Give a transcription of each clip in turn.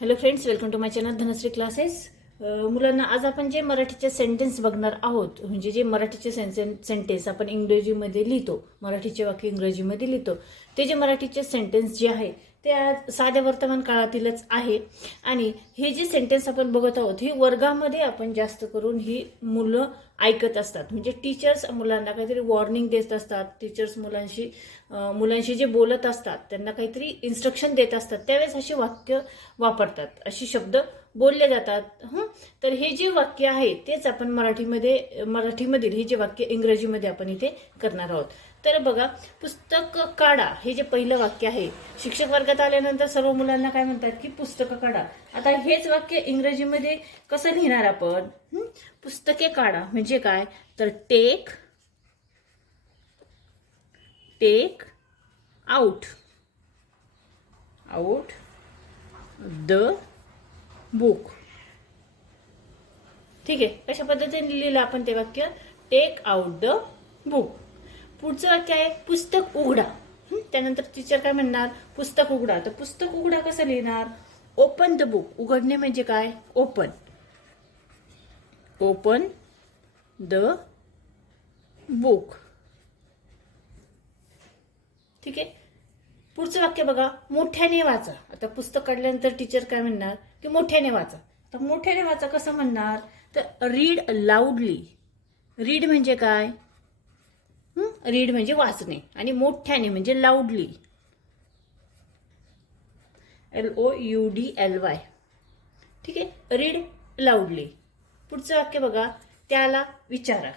Hello friends welcome to my channel Dhanashree classes मुलांना आज आपण जे मराठीचे सेंटेन्स बघणार आहोत म्हणजे जे मराठीचे सेंटेन्स आपण इंग्रजीमध्ये लिहितो मराठीचे वाक्य इंग्रजीमध्ये लिहितो ते जे मराठीचे सेंटेन्स जे आहे ते आज साध्या वर्तमान काळातीलच आहे. आणि हे जे सेंटेन्स आपण बघत आहोत ही वर्गामध्ये आपण जास्त करून ही मुलं ऐकत असतात. म्हणजे टीचर्स मुलांना काहीतरी वॉर्निंग देत असतात. टीचर्स मुलांशी मुलांशी जे बोलत असतात त्यांना काहीतरी इन्स्ट्रक्शन देत असतात. त्यावेळेस असे वाक्य वापरतात. असे शब्द बोलले जातात. हं? तर हे जे वाक्य आहे तेच आपण मराठीमध्ये मराठीमधील हे जे वाक्य इंग्रजीमध्ये आपण इथे करणार आहोत. तर बघा पुस्तक काढा हे जे पहिलं वाक्य आहे शिक्षक वर्गात आल्यानंतर सर्व मुलांना काय म्हणतात की पुस्तकं काढा. आता हेच वाक्य इंग्रजीमध्ये कसं लिहिणार आपण? पुस्तके काढा. म्हणजे काय? तर take take out out the book ठीक आहे? कशा पद्धतीने लिहिलं आपण ते वाक्य? टेक आउट द बुक पुढचं वाक्य आहे पुस्तक उघडा. त्यानंतर टीचर काय म्हणणार? पुस्तक उघडा. तर पुस्तक उघडा कसं लिहिणार? ओपन द बुक उघडणे म्हणजे काय? ओपन ओपन द बुक ठीक आहे? पुढचं वाक्य बघा. मोठ्याने वाचा. आता पुस्तक काढल्यानंतर टीचर काय म्हणणार? की मोठ्याने वाचा. तर मोठ्याने वाचा कसं म्हणणार? तर रीड लाऊडली रीड म्हणजे काय? रीड म्हणजे वाचणे. आणि मोठ्याने म्हणजे loudly L O U D L Y ठीक आहे? रीड लाऊडली पुढचं वाक्य बघा. त्याला विचारा.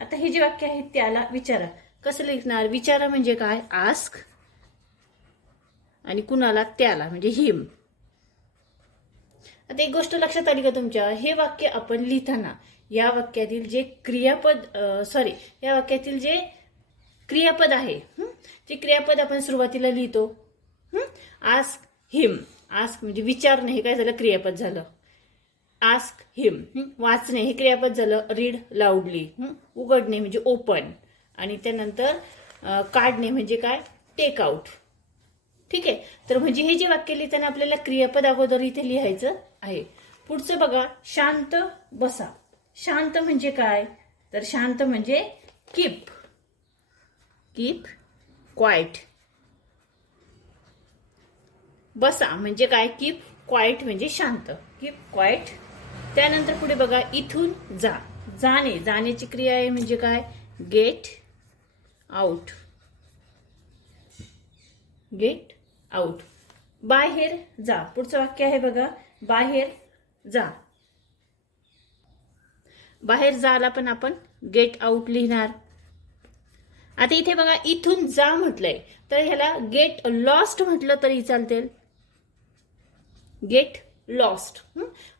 आता हे जे वाक्य आहे त्याला विचारा. कसं लिखणार? विचारा म्हणजे काय? आस्क आणि कुणाला? त्याला म्हणजे हिम आता एक गोष्ट लक्षात आली का तुमच्या? हे वाक्य आपण लिहिताना या वाक्यातील जे क्रियापद सॉरी या वाक्यातील जे क्रियापद आहे ते क्रियापद आपण सुरुवातीला लिहितो आस्क हिम. आस्क म्हणजे विचारणे हे काय झालं? क्रियापद झालं. Ask him. वाचणे हे क्रियापद झालं. रीड लाऊडली उघडणे म्हणजे ओपन. आणि त्यानंतर काढणे म्हणजे काय? टेक आउट ठीक आहे? तर म्हणजे हे जे वाक्य लिहिताना आपल्याला क्रियापद अगोदर इथे लिहायचं आहे. पुढचं बघा. शांत बसा. शांत म्हणजे काय? तर शांत म्हणजे कीप कीप क्वाईट बसा. म्हणजे काय? कीप क्वाईट म्हणजे शांत. कीप क्वाईट त्यानंतर पुढे बघा इथून जा. जाणे. जाण्याची क्रिया आहे म्हणजे काय? गेट आउट गेट आउट बाहेर जा. पुढचं वाक्य आहे बघा. बाहेर जा. बाहेर जायला पण आपण गेट आउट लिहिणार. आता इथे बघा इथून जा म्हटलंय. तर ह्याला गेट लॉस्ट म्हटलं तरी चालते गेट लॉस्ट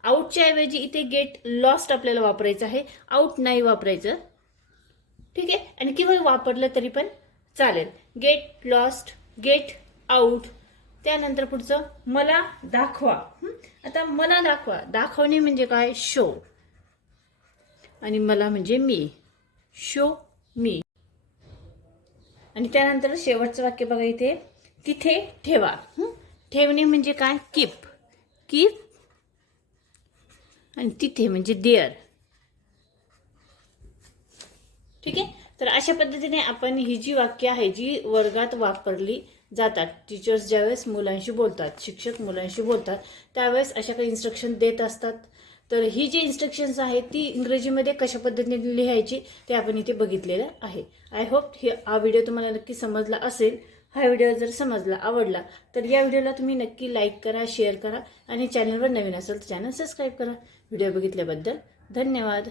आउटच्या ऐवजी इथे गेट लॉस्ट आपल्याला वापरायचं आहे. आउट नाही वापरायचं. ठीक आहे? आणि किंवा वापरलं तरी पण चालेल. गेट लॉस्ट गेट आउट त्यानंतर पुढचं मला दाखवा. आता मला दाखवा. दाखवणे म्हणजे काय? शो आणि मला म्हणजे मी. शो मी आणि त्यानंतर शेवटचं वाक्य बघा इथे. तिथे ठेवा. ठेवणे म्हणजे काय? कीप की आणि तिथे म्हणजे देअर ठीक आहे? तर अशा पद्धतीने आपण ही जी वाक्य आहे जी वर्गात वापरली जातात टीचर्स ज्यावेळेस मुलांशी बोलतात शिक्षक मुलांशी बोलतात त्यावेळेस अशा काही इन्स्ट्रक्शन देत असतात. तर ही जी इन्स्ट्रक्शन्स आहेत ती इंग्रजीमध्ये कशा पद्धतीने लिहायची ते आपण इथे बघितलेलं आहे. आय होप हे हा व्हिडिओ तुम्हाला नक्की समजला असेल. हा व्हिडिओ जर समजला आवडला तर या व्हिडिओला तुम्ही नक्की लाईक करा शेअर करा आणि चॅनलवर नवीन असेल तर चॅनल सबस्क्राईब करा. व्हिडिओ बघितल्याबद्दल धन्यवाद.